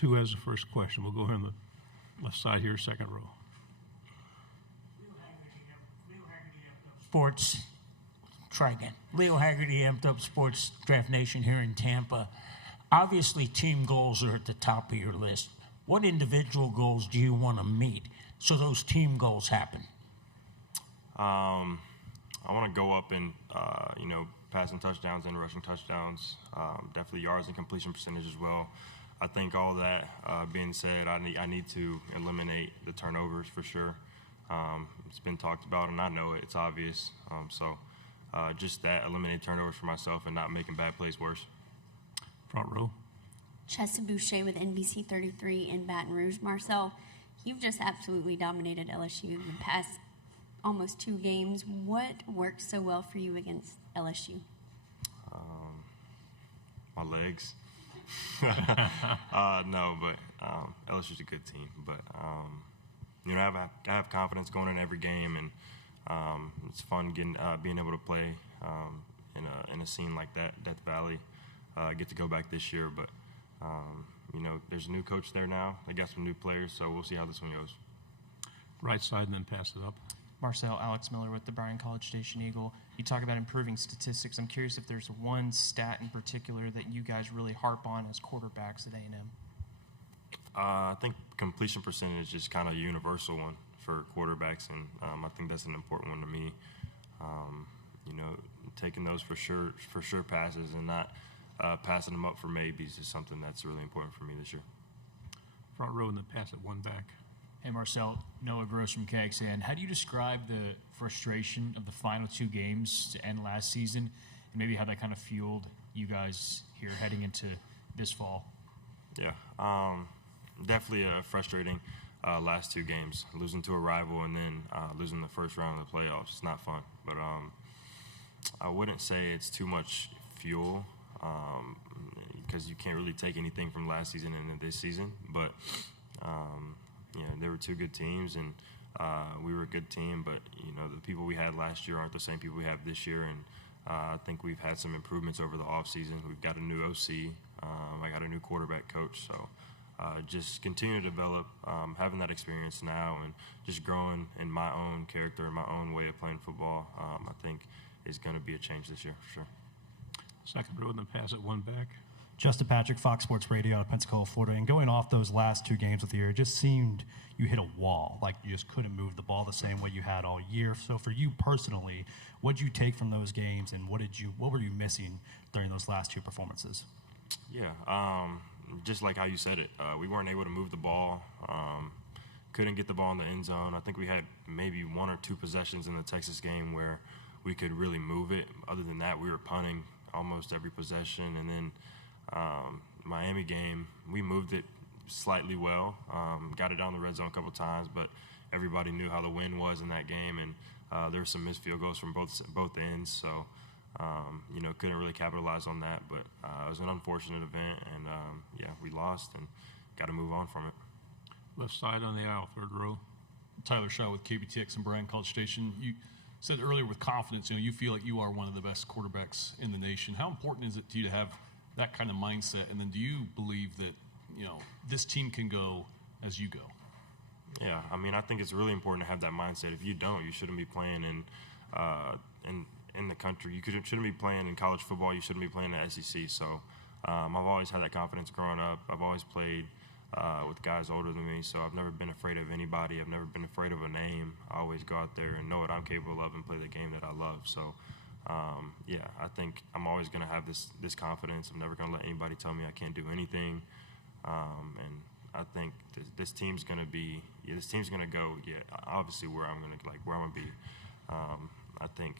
Who has the first question? We'll go here on the left side here, second row. Sports. Try again. Leo Haggerty, Amped Up Sports Draft Nation here in Tampa. Obviously, team goals are at the top of your list. What individual goals do you want to meet so those team goals happen? I want to go up in, passing touchdowns and rushing touchdowns. Definitely yards and completion percentage as well. I think all that being said, I need to eliminate the turnovers for sure. It's been talked about, and I know it. It's obvious. Just that, eliminate turnovers for myself and not making bad plays worse. Front row. Chessa Boucher with NBC 33 in Baton Rouge. Marcel, you've just absolutely dominated LSU in the past almost 2 games. What worked so well for you against LSU? My legs. No, but LSU's a good team. But I have confidence going in every game, and it's fun being able to play in a scene like that, Death Valley. Get to go back this year, but there's a new coach there now. They got some new players, so we'll see how this one goes. Right side, and then pass it up. Marcel, Alex Miller with the Bryan College Station Eagle. You talk about improving statistics. I'm curious if there's one stat in particular that you guys really harp on as quarterbacks at A&M. I think completion percentage is kind of a universal one for quarterbacks, and I think that's an important one to me. Taking those for sure passes and not passing them up for maybes is something that's really important for me this year. Front row, and then pass it one back. Hey, Marcel, Noah Gross from KXAN. How do you describe the frustration of the final 2 games to end last season, and maybe how that kind of fueled you guys here heading into this fall? Yeah, definitely frustrating last 2 games. Losing to a rival and then losing the first round of the playoffs. It's not fun. But I wouldn't say it's too much fuel because you can't really take anything from last season into this season. But there were 2 good teams, and we were a good team. But the people we had last year aren't the same people we have this year, and I think we've had some improvements over the offseason. We've got a new OC. I got a new quarterback coach. So just continue to develop, having that experience now, and just growing in my own character and my own way of playing football. I think is going to be a change this year for sure. Second row, and then pass it one back. Justin Patrick, Fox Sports Radio out of Pensacola, Florida. And going off those last 2 games of the year, it just seemed you hit a wall. Like you just couldn't move the ball the same way you had all year. So for you personally, what did you take from those games, and what were you missing during those last 2 performances? Yeah, just like how you said it, we weren't able to move the ball. Couldn't get the ball in the end zone. I think we had maybe 1 or 2 possessions in the Texas game where we could really move it. Other than that, we were punting almost every possession. And then Miami game, we moved it slightly well, got it down the red zone a couple times, but everybody knew how the wind was in that game, and there were some missed field goals from both ends, so couldn't really capitalize on that. But it was an unfortunate event, and we lost and got to move on from it. Left side on the aisle, third row. Tyler Shaw with KBTX and Bryan College Station. You said earlier with confidence, you feel like you are one of the best quarterbacks in the nation. How important is it to you to have that kind of mindset? And then do you believe that, this team can go as you go? Yeah, I think it's really important to have that mindset. If you don't, you shouldn't be playing in the country. You shouldn't be playing in college football. You shouldn't be playing in the SEC. So I've always had that confidence growing up. I've always played with guys older than me, so I've never been afraid of anybody. I've never been afraid of a name. I always go out there and know what I'm capable of and play the game that I love. So, I think I'm always going to have this confidence. I'm never going to let anybody tell me I can't do anything. And I think this team's going to be go, obviously where I'm going to be. I think,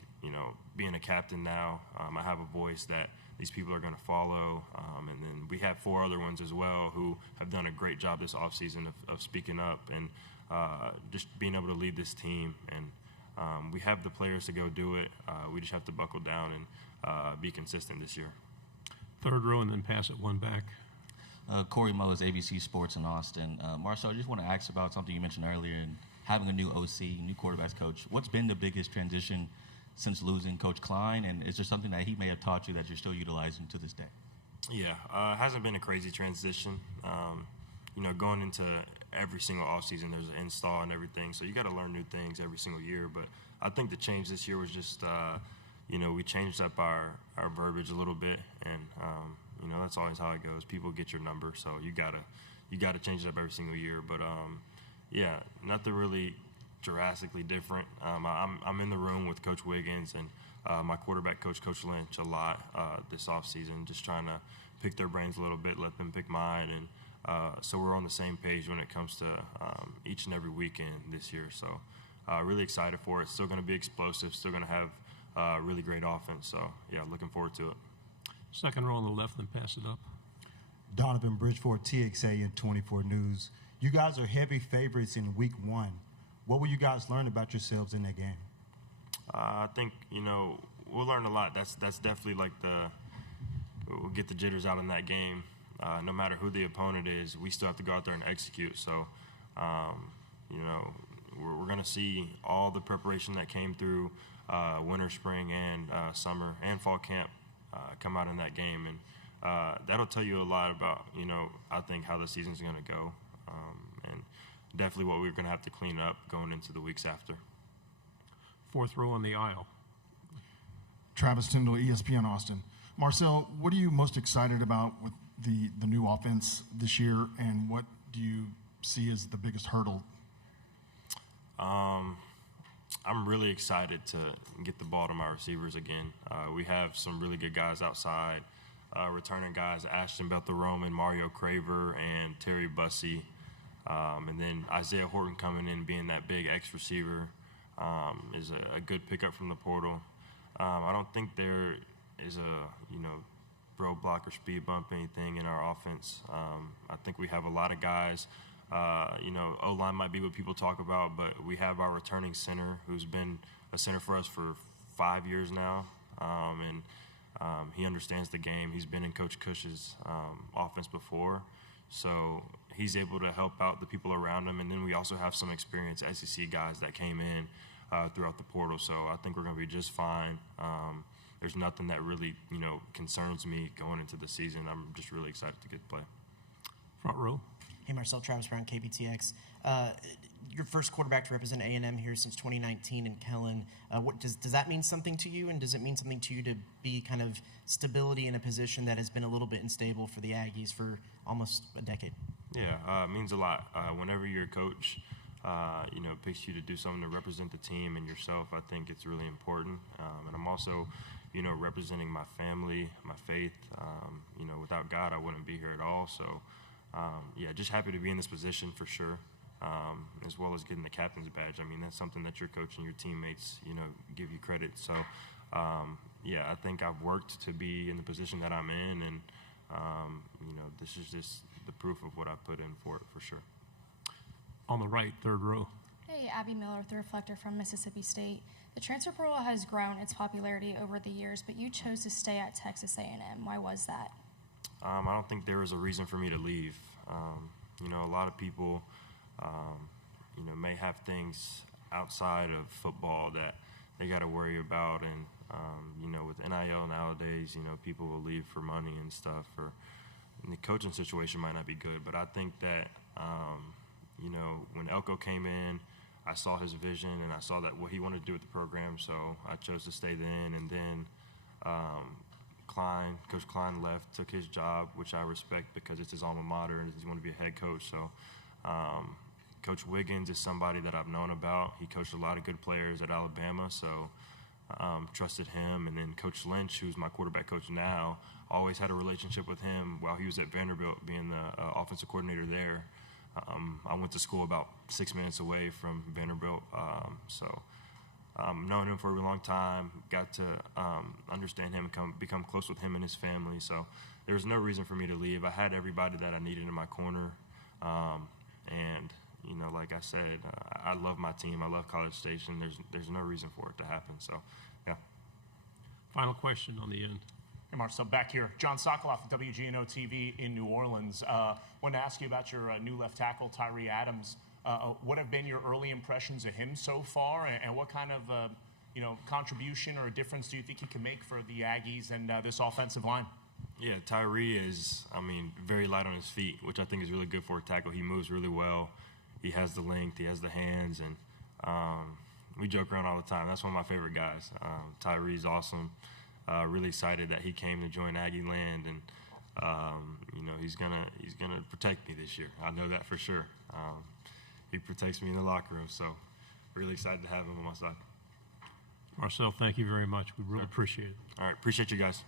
being a captain now, I have a voice that these people are going to follow. And then we have 4 other ones as well who have done a great job this offseason of speaking up and just being able to lead this team. And we have the players to go do it. We just have to buckle down and be consistent this year. Third row, and then pass it one back. Corey Mullis, ABC Sports in Austin. Marcel, I just want to ask about something you mentioned earlier, and having a new OC, new quarterbacks coach. What's been the biggest transition since losing Coach Klein, and is there something that he may have taught you that you're still utilizing to this day? Yeah, it hasn't been a crazy transition. going into every single offseason, there's an install and everything. So you got to learn new things every single year. But I think the change this year was just, we changed up our verbiage a little bit. And, that's always how it goes. People get your number. So you gotta change it up every single year. But, nothing really drastically different. I'm in the room with Coach Wiggins and my quarterback coach, Coach Lynch, a lot this offseason, just trying to pick their brains a little bit, let them pick mine. And so we're on the same page when it comes to each and every weekend this year. So really excited for it. Still going to be explosive. Still going to have really great offense. So, looking forward to it. Second row on the left, then pass it up. Donovan Bridgeford, TXA and 24 News. You guys are heavy favorites in week 1. What will you guys learn about yourselves in that game? I think, we'll learn a lot. That's definitely we'll get the jitters out in that game. No matter who the opponent is, we still have to go out there and execute. So, we're going to see all the preparation that came through winter, spring, and summer and fall camp come out in that game. And that'll tell you a lot about, I think how the season's going to go. And definitely what we're going to have to clean up going into the weeks after. Fourth row on the aisle. Travis Tyndall, ESPN Austin. Marcel, what are you most excited about with the new offense this year, and what do you see as the biggest hurdle? I'm really excited to get the ball to my receivers again. We have some really good guys outside, returning guys, Ashton Bethel-Roman, Mario Craver, and Terry Bussey. And then Isaiah Horton coming in, being that big X receiver, is a good pickup from the portal. I don't think there is a roadblock or speed bump anything in our offense. I think we have a lot of guys. O-line might be what people talk about, but we have our returning center who's been a center for us for 5 years now. And he understands the game. He's been in Coach Cush's offense before. So he's able to help out the people around him. And then we also have some experienced SEC guys that came in throughout the portal. So I think we're going to be just fine. There's nothing that really, concerns me going into the season. I'm just really excited to get to play. Front row. Hey, Marcel, Travis Brown, KBTX. Your first quarterback to represent A&M here since 2019 in Kellen. What does that mean something to you, and does it mean something to you to be kind of stability in a position that has been a little bit unstable for the Aggies for almost a decade? Yeah, it means a lot. Whenever your coach, picks you to do something to represent the team and yourself, I think it's really important. And I'm also, representing my family, my faith. Without God, I wouldn't be here at all. So, just happy to be in this position for sure, as well as getting the captain's badge. I mean, that's something that your coach and your teammates, give you credit. So, I think I've worked to be in the position that I'm in, and, this is just the proof of what I put in for it for sure. On the right, third row. Hey, Abby Miller with The Reflector from Mississippi State. The transfer portal has grown its popularity over the years, but you chose to stay at Texas A&M. Why was that? I don't think there was a reason for me to leave. A lot of people, may have things outside of football that they got to worry about. And, with NIL nowadays, people will leave for money and stuff. And the coaching situation might not be good, but I think that, when Elko came in, I saw his vision and I saw that what he wanted to do with the program, so I chose to stay then. And then Coach Klein left, took his job, which I respect because it's his alma mater and he's going to be a head coach. So Coach Wiggins is somebody that I've known about. He coached a lot of good players at Alabama, so trusted him. And then Coach Lynch, who's my quarterback coach now, always had a relationship with him while he was at Vanderbilt being the offensive coordinator there. I went to school about 6 minutes away from Vanderbilt, so known him for a really long time, got to understand him and become close with him and his family. So there was no reason for me to leave. I had everybody that I needed in my corner, and like I said, I love my team. I love College Station. There's no reason for it to happen. So, yeah. Final question on the end. Hey, Marcel, back here. John Sokoloff, WGNO TV in New Orleans. Wanted to ask you about your new left tackle, Tyree Adams. What have been your early impressions of him so far, and what kind of contribution or difference do you think he can make for the Aggies and this offensive line? Yeah, Tyree is, very light on his feet, which I think is really good for a tackle. He moves really well. He has the length. He has the hands, and we joke around all the time. That's one of my favorite guys. Tyree's awesome. Really excited that he came to join Aggie Land, and he's gonna protect me this year. I know that for sure. He protects me in the locker room, so really excited to have him on my side. Marcel, thank you very much. We really appreciate it. All right, appreciate you guys.